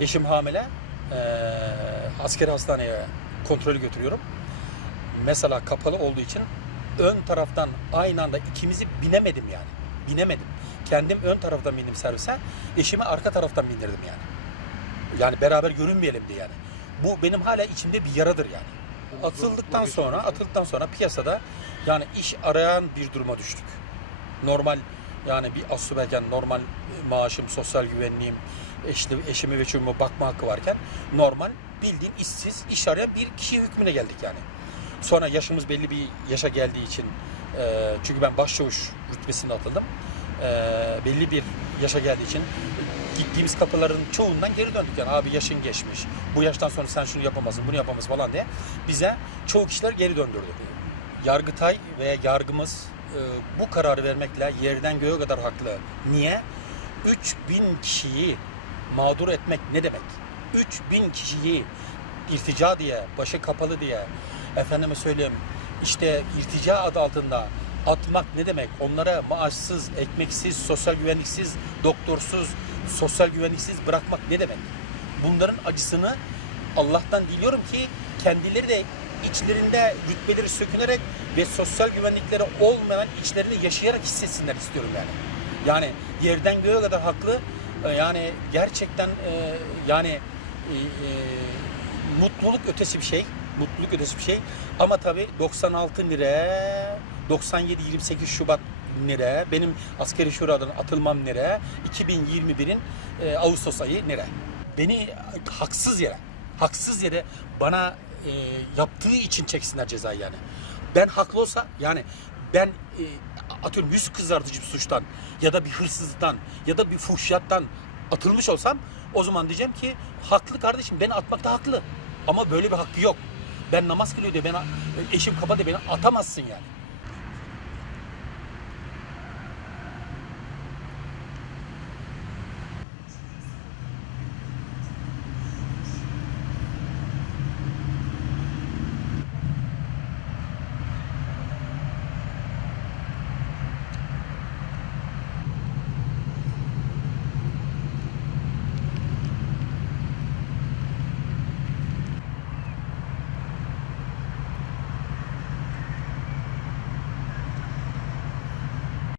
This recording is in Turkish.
Eşim hamile. Ee, askeri hastaneye kontrolü götürüyorum. Mesela kapalı olduğu için ön taraftan aynı anda ikimizi binemedim yani. Binemedim. Kendim ön taraftan bindim servise. Eşimi arka taraftan bindirdim yani. Yani beraber görünmeyelim diye yani. Bu benim hala içimde bir yaradır yani. Atıldıktan sonra, atıldıktan sonra piyasada yani iş arayan bir duruma düştük. Normal yani bir assubayken normal maaşım, sosyal güvenliğim, işte eşimi ve çocuğuma bakma hakkı varken normal bildiğin işsiz, iş arayan bir kişi hükmüne geldik yani. Sonra yaşımız belli bir yaşa geldiği için e, çünkü ben başçavuş rütbesine atıldım. E, belli bir yaşa geldiği için gittiğimiz kapıların çoğundan geri döndük yani abi yaşın geçmiş. Bu yaştan sonra sen şunu yapamazsın, bunu yapamazsın falan diye bize çoğu kişiler geri döndürdü. Yargıtay ve yargımız e, bu kararı vermekle yerden göğe kadar haklı. Niye? 3000 kişiyi mağdur etmek ne demek? 3000 kişiyi irtica diye, başı kapalı diye, efendime söyleyeyim işte irtica adı altında atmak ne demek? Onlara maaşsız, ekmeksiz, sosyal güvenliksiz, doktorsuz, sosyal güvenliksiz bırakmak ne demek? Bunların acısını Allah'tan diliyorum ki kendileri de içlerinde rütbeleri sökünerek ve sosyal güvenlikleri olmayan içlerini yaşayarak hissetsinler istiyorum yani. Yani yerden göğe kadar haklı. Ee, Yani gerçekten e, yani e, e, mutluluk ötesi bir şey. Mutluluk ötesi bir şey. Ama tabii 96 lira, 97 28 Şubat lira, benim askeri şuradan atılmam lira, 2021'in e, Ağustos ayı lira. Beni haksız yere, haksız yere bana e, yaptığı için çeksinler cezayı yani. Ben haklı olsa yani ben e, atıyorum yüz kızartıcı bir suçtan ya da bir hırsızlıktan ya da bir fuhşiyattan atılmış olsam o zaman diyeceğim ki haklı kardeşim beni atmakta haklı. Ama böyle bir hakkı yok. Ben namaz kılıyor diye beni eşim kaba diye beni atamazsın yani.